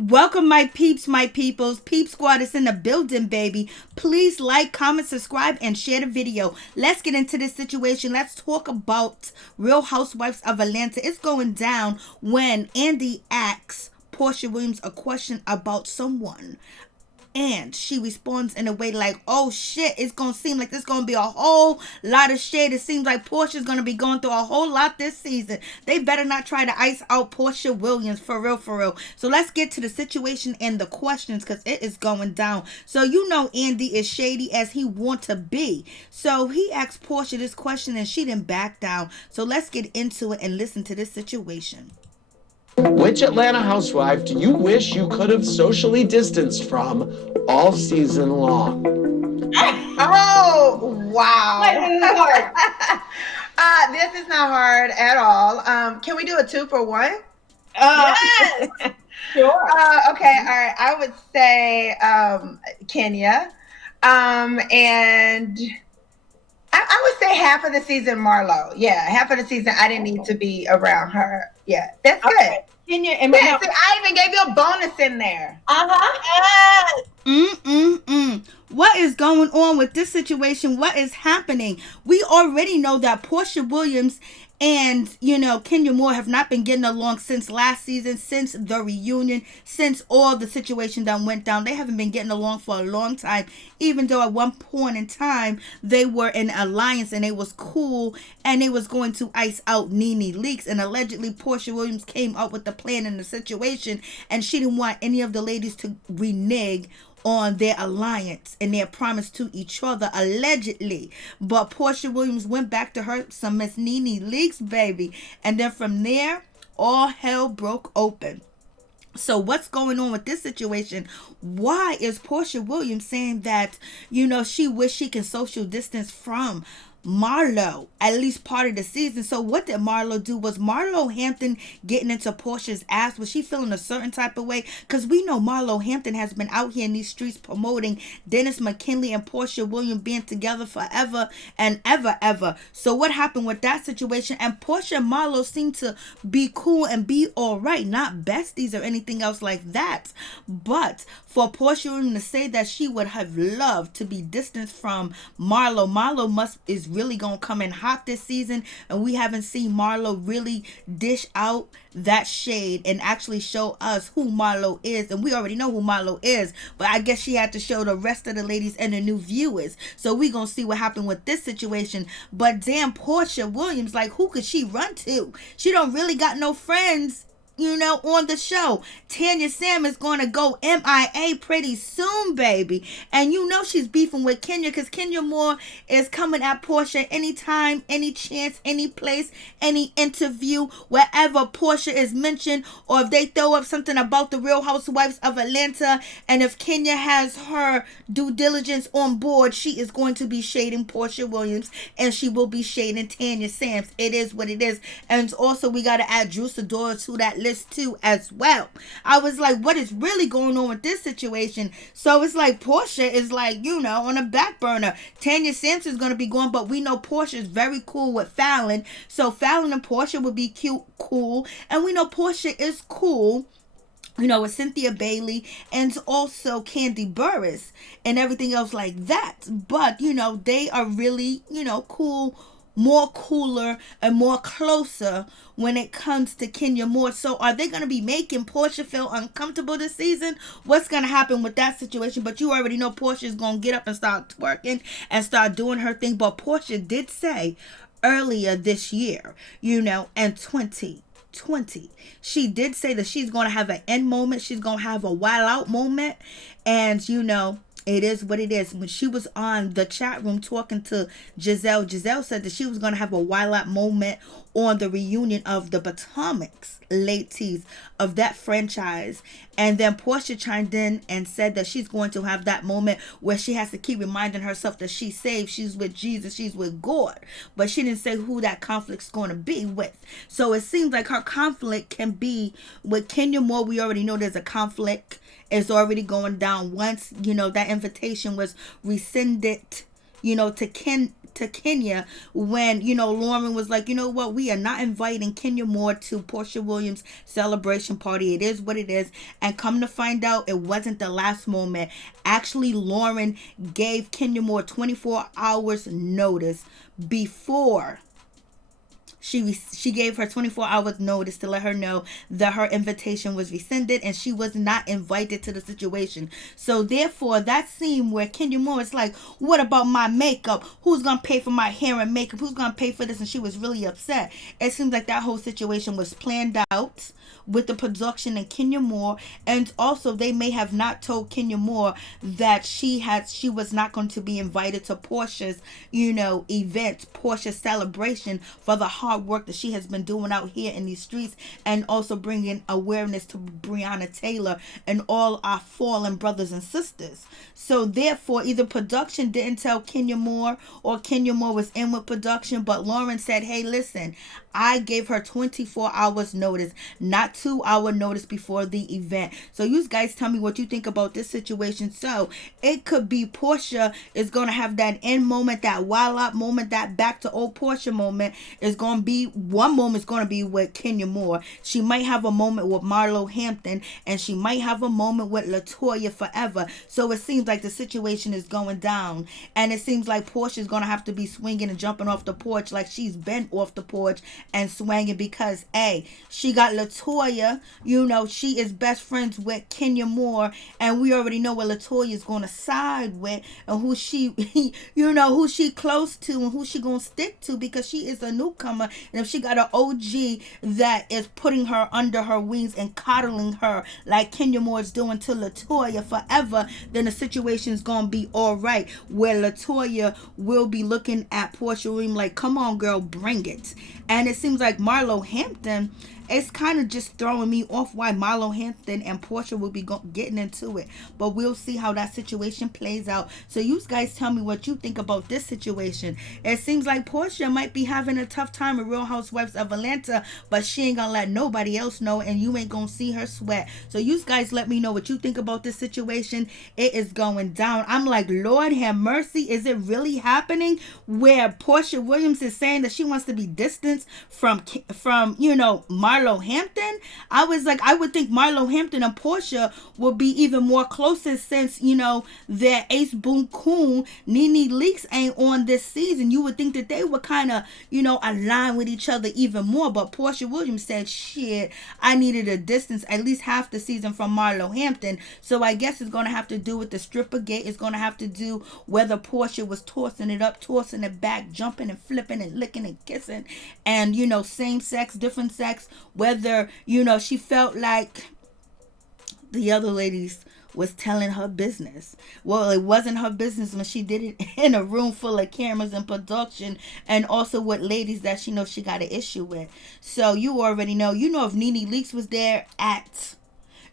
Welcome, my peeps, my peoples. Peep Squad is in the building, baby. Please like, comment, subscribe, and share the video. Let's get into this situation. Let's talk about Real Housewives of Atlanta. It's going down when Kandi asks Porsha Williams a question about someone. And she responds in a way like, oh shit, it's going to seem like there's going to be a whole lot of shade. It seems like Porsha's going to be going through a whole lot this season. They better not try to ice out Porsha Williams, for real, for real. So let's get to the situation and the questions, because it is going down. So you know Andy is shady as he want to be. So he asked Porsha this question and she didn't back down. So let's get into it and listen to this situation. Which Atlanta housewife do you wish you could have socially distanced from all season long? Oh, wow. This is not hard at all. Can we do a 2-for-1? Yes. Sure. Okay, all right. I would say Kenya. And I would say half of the season Marlo. Yeah, half of the season I didn't need to be around her. Yeah, that's good. Kenya and I even gave you a bonus in there. Yes. What is going on with this situation? What is happening? We already know that Porsha Williams and, Kenya Moore have not been getting along since last season, since the reunion, since all the situation that went down. They haven't been getting along for a long time, even though at one point in time, they were in alliance and it was cool and they was going to ice out Nene Leakes. And allegedly, Porsha Williams came up with the plan in the situation and she didn't want any of the ladies to renege on their alliance and their promise to each other, allegedly. But Porsha Williams went back to her some Miss Nene Leakes, baby. And then from there, all hell broke open. So what's going on with this situation? Why is Porsha Williams saying that, she wish she can social distance from Marlo at least part of the season? So what did Marlo do? Was Marlo Hampton getting into Porsha's ass? Was she feeling a certain type of way? Because we know Marlo Hampton has been out here in these streets promoting Dennis McKinley and Porsha Williams being together forever and ever. So what happened with that situation? And Porsha and Marlo seem to be cool and be all right, not besties or anything else like that. But for Porsha Williams to say that she would have loved to be distanced from Marlo is really gonna come in hot this season, and we haven't seen Marlo really dish out that shade and actually show us who Marlo is. And we already know who Marlo is, but I guess she had to show the rest of the ladies and the new viewers. So we gonna see what happened with this situation. But damn, Porsha Williams, like, who could she run to? She don't really got no friends on the show. Tanya Sam is going to go MIA pretty soon, baby. And she's beefing with Kenya because Kenya Moore is coming at Porsha anytime, any chance, any place, any interview, wherever Porsha is mentioned, or if they throw up something about the Real Housewives of Atlanta, and if Kenya has her due diligence on board, she is going to be shading Porsha Williams, and she will be shading Tanya Sams. It is what it is. And also, we got to add Sidora to that list too as well. I was like, what is really going on with this situation? So it's like Porsha is like, on a back burner. Tanya Sampson's going to be going, but we know Porsha is very cool with Fallon. So Fallon and Porsha would be cool. And we know Porsha is cool, with Cynthia Bailey and also Kandi Burruss and everything else like that. But, they are really, cool, more cooler and more closer when it comes to Kenya Moore. So are they going to be making Porsha feel uncomfortable this season? What's going to happen with that situation? But you already know Porsha is going to get up and start twerking and start doing her thing. But Porsha did say earlier this year, in 2020, she did say that she's going to have an end moment. She's going to have a wild out moment. And, it is what it is. When she was on the chat room talking to Giselle said that she was going to have a wild out moment on the reunion of the Potomac's ladies of that franchise. And then Porsha chimed in and said that she's going to have that moment where she has to keep reminding herself that she's saved, she's with Jesus, she's with God. But she didn't say who that conflict's going to be with. So it seems like her conflict can be with Kenya Moore. We already know there's a conflict. It's already going down once, that invitation was rescinded, to to Kenya when, Lauren was like, you know what, we are not inviting Kenya Moore to Porsha Williams' celebration party. It is what it is. And come to find out, it wasn't the last moment. Actually, Lauren gave Kenya Moore 24 hours notice before she gave her 24 hours notice to let her know that her invitation was rescinded and she was not invited to the situation. So therefore, that scene where Kenya Moore is like, what about my makeup? Who's gonna pay for my hair and makeup? Who's gonna pay for this? And she was really upset. It seems like that whole situation was planned out with the production and Kenya Moore, and also they may have not told Kenya Moore that she was not going to be invited to Porsha's event, Porsha's celebration, for the hard work that she has been doing out here in these streets, and also bringing awareness to Breonna Taylor and all our fallen brothers and sisters. So therefore, either production didn't tell Kenya Moore, or Kenya Moore was in with production, but Lauren said, hey, listen, I gave her 24 hours notice, not 2-hour notice before the event. So you guys tell me what you think about this situation. So it could be Porsha is going to have that end moment, that wild out moment, that back to old Porsha moment is going to be, one moment is going to be with Kenya Moore. She might have a moment with Marlo Hampton, and she might have a moment with LaToya forever. So it seems like the situation is going down, and it seems like Porsha is going to have to be swinging and jumping off the porch like she's been off the porch and swinging, because she got LaToya, she is best friends with Kenya Moore, and we already know what LaToya is going to side with, and who she who she close to, and who she going to stick to, because she is a newcomer. And if she got an OG that is putting her under her wings and coddling her like Kenya Moore is doing to LaToya forever, then the situation is going to be all right, where LaToya will be looking at Porsha Williams like, come on girl, bring it. And it seems like Marlo Hampton, it's kind of just throwing me off why Marlo Hampton and Porsha will be getting into it. But we'll see how that situation plays out. So you guys tell me what you think about this situation. It seems like Porsha might be having a tough time with Real Housewives of Atlanta, but she ain't gonna let nobody else know, and you ain't gonna see her sweat. So you guys let me know what you think about this situation. It is going down. I'm like, Lord have mercy. Is it really happening where Porsha Williams is saying that she wants to be distanced from Marlo Hampton? I was like, I would think Marlo Hampton and Porsha will be even more closer, since their ace boom coon Nene Leakes ain't on this season. You would think that they would kind of align with each other even more, but Porsha Williams said, shit, I needed a distance at least half the season from Marlo Hampton. So I guess it's going to have to do with the stripper gate. It's going to have to do whether Porsha was tossing it up, tossing it back, jumping and flipping and licking and kissing, and same sex, different sex, whether she felt like the other ladies was telling her business. Well, it wasn't her business when she did it in a room full of cameras and production, and also with ladies that she knows she got an issue with. So you already know. If Nene Leakes was there at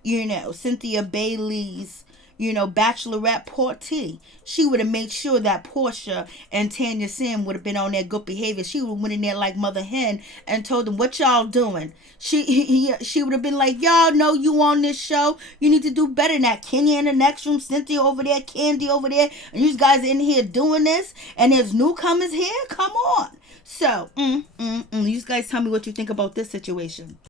Cynthia Bailey's bachelorette party, she would have made sure that Porsha and Tanya Sim would have been on their good behavior. She would have went in there like Mother Hen and told them, what y'all doing? She would have been like, y'all know you on this show. You need to do better than that. Kenya in the next room, Cynthia over there, Kandi over there, and you guys in here doing this, and there's newcomers here? Come on. So, you guys tell me what you think about this situation.